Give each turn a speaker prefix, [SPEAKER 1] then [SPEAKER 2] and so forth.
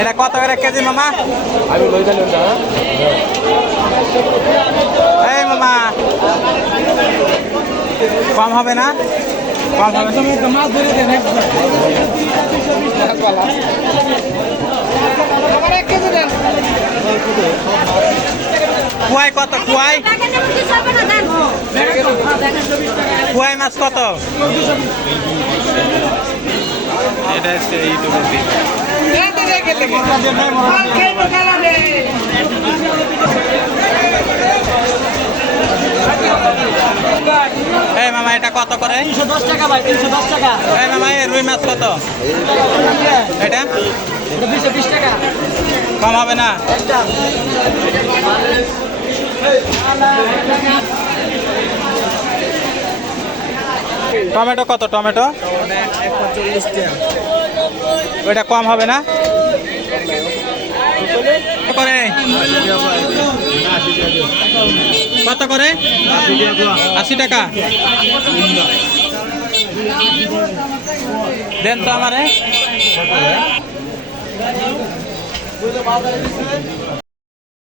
[SPEAKER 1] এটা কত করে কেজি মামা?
[SPEAKER 2] আমি লই না
[SPEAKER 1] এই মামা কম হবে না? কুয়াই কত? কুয়াই? কুয়াই মাছ কত? এটা ইউটিউবের এই মামা এটা কত করে?
[SPEAKER 2] তিনশো দশ টাকা ভাই তিনশো দশ টাকা।
[SPEAKER 1] এই মামা এই রুই মাছ কত? এটা?
[SPEAKER 2] দুইশো বিশ টাকা।
[SPEAKER 1] কম হবে না? টমেটো কত টমেটো? ওইটা কম হবে না? করে কত করে? আশি টাকা। দেন তো আমারে।